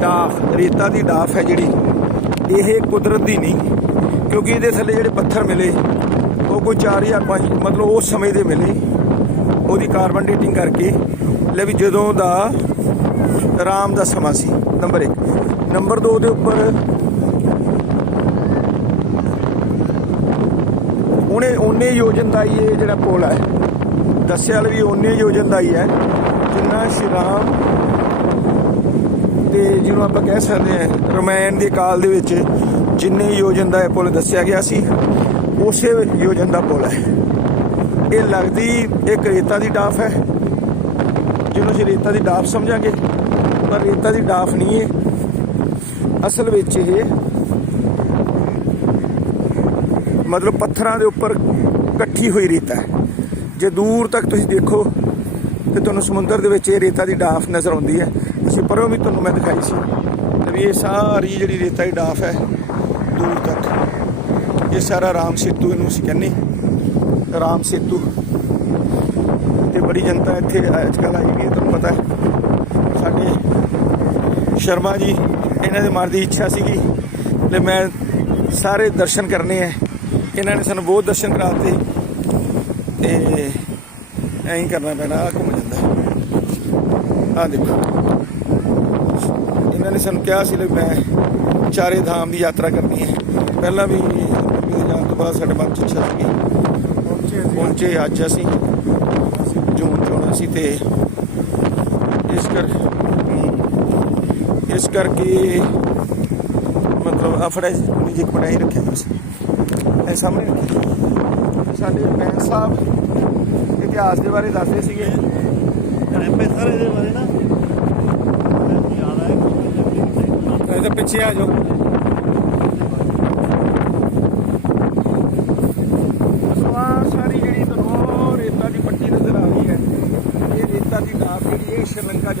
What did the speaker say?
ਡਾਫ, ਰੇਤਾ ਦੀ ਡਾਫ ਹੈ ਜਿਹੜੀ, ਇਹ ਕੁਦਰਤ ਦੀ ਨਹੀਂ, ਕਿਉਂਕਿ ਇਹਦੇ ਥੱਲੇ ਜਿਹੜੇ ਪੱਥਰ ਮਿਲੇ, ਉਹ ਕੋਈ 4000 5 ਮਤਲਬ ਉਸ ਸਮੇਂ ਦੇ ਮਿਲੇ, ਉਹਦੀ ਕਾਰਬਨ ਡੇਟਿੰਗ ਕਰਕੇ, ਲੈ ਵੀ ਜਦੋਂ ਦਾ ਰਾਮ ਦਾ ਸਮਾਂ ਸੀ, ਨੰਬਰ 1 ਨੰਬਰ 2 ਦੇ ਉੱਪਰ, ਉਹਨੇ ਉਹਨੇ ਯੋਜਨ ਦਾ ਹੀ ਇਹ ਜਿਹੜਾ ਪੁਲ ਹੈ, ਦੱਸਿਆ ਵੀ ਉਹਨੇ ਯੋਜਨ ਦਾ ਹੀ ਹੈ, ਜਿੰਨਾ ਸ਼੍ਰੀ ਰਾਮ ਤੇ ਜਿਹਨੂੰ ਆਪਾਂ ਕਹਿ ਸਕਦੇ ਹਾਂ ਰਮਾਇਣ ਦੇ ਕਾਲ ਦੇ ਵਿੱਚ ਜਿੰਨੇ ਯੋਜਨ ਦਾ ਇਹ ਪੁਲ ਦੱਸਿਆ ਗਿਆ ਸੀ, ਉਸੇ ਯੋਜਨ ਦਾ ਪੁਲ ਹੈ। ਇਹ ਲੱਗਦੀ ਇੱਕ ਰੇਤਾ ਦੀ ਡਾਫ ਹੈ। ਜਿਹਨੂੰ ਅਸੀਂ ਰੇਤਾ ਦੀ ਡਾਫ ਸਮਝਾਂਗੇ, ਪਰ ਰੇਤਾ ਦੀ ਡਾਫ ਨਹੀਂ ਹੈ। ਅਸਲ ਵਿੱਚ ਇਹ ਮਤਲਬ ਪੱਥਰਾਂ ਦੇ ਉੱਪਰ ਇਕੱਠੀ ਹੋਈ ਰੇਤਾ ਹੈ। ਜੇ ਦੂਰ ਤੱਕ ਤੁਸੀਂ ਦੇਖੋ ਤੇ ਤੁਹਾਨੂੰ ਸਮੁੰਦਰ ਦੇ ਵਿੱਚ ਇਹ ਰੇਤਾ ਦੀ ਡਾਫ ਨਜ਼ਰ ਆਉਂਦੀ ਹੈ। ਅਸੀਂ ਪਰੋਂ ਵੀ ਤੁਹਾਨੂੰ ਮੈਂ ਦਿਖਾਈ ਸੀ। ਤੇ ਵੀ ਇਹ ਸਾਰੀ ਜਿਹੜੀ ਰੇਤਾ ਦੀ ਡਾਫ ਹੈ, ਦੂਰ ਤੱਕ। ਇਹ ਸਾਰਾ ਰਾਮ ਸੇਤੂ ਇਹਨੂੰ ਅਸੀਂ ਕਹਿੰਦੇ ਰਾਮ ਸੇਤੂ। ਤੇ ਬੜੀ ਜਨਤਾ ਇੱਥੇ ਅੱਜ ਕੱਲ੍ਹ ਆਈ ਵੀ ਤੁਹਾਨੂੰ ਪਤਾ ਹੈ। ਸਾਡੇ ਸ਼ਰਮਾ ਜੀ, ਇਹਨਾਂ ਦੇ ਮਨ ਦੀ ਇੱਛਾ ਸੀਗੀ ਤੇ ਮੈਂ ਸਾਰੇ ਦਰਸ਼ਨ ਕਰਨੇ ਆ ਇਹਨਾਂ ਨੇ ਸਾਨੂੰ ਬਹੁਤ ਦਰਸ਼ਨ ਕਰਾਤੇ। ਤੇ ਐਂ ਹੀ ਕਰਨਾ ਪੈਣਾ ਜਾਂਦਾ ਆ ਦੇਖੋ। ਇਹਨਾਂ ਨੇ ਸਾਨੂੰ ਕਿਹਾ ਸੀ ਲੈ ਮੈਂ ਚਾਰੇ ਧਾਮ ਦੀ ਯਾਤਰਾ ਕਰਨੀ ਹੈ। ਪਹਿਲਾਂ ਵੀ ਮੇਰੇ ਜਾਣ ਤੋਂ ਬਾਅਦ ਸਾਡੇ ਮਨ ਚ ਇੱਛਾ ਸੀਗੀ। ਪਹੁੰਚੇ ਅੱਜ ਅਸੀਂ ਜੂਨ ਚ ਆਉਣਾ ਸੀ ਤੇ ਇਸ ਕਰ ਇਸ ਕਰਕੇ ਮਤਲਬ ਆਫੜਾ ਜੀ ਇੱਕ ਬਣਾਈ ਰੱਖਿਆ ਬਸ ਇਹ ਸਾਹਮਣੇ ਸਾਡੇ ਬੈਂਕ ਸਾਹਿਬ ਇਤਿਹਾਸ ਦੇ ਬਾਰੇ ਦੱਸਦੇ ਸੀਗੇ। ਰੈਂਪੇ ਸਾਰੇ ਦੇ ਬਾਰੇ ਨਾ। ਯਾਦ ਆਇਆ ਇਹਦੇ ਪਿੱਛੇ ਆ ਜਾਓ। ਰੇਤਾ ਦੀ ਪੱਟੀ ਨਜ਼ਰ ਆ ਰਹੀ ਹੈ। ਇਹ ਰੇਤਾ ਦੀ ਡਾਬ ਜਿਹੜੀ ਇਹ ਸ਼੍ਰੀਲੰਕਾ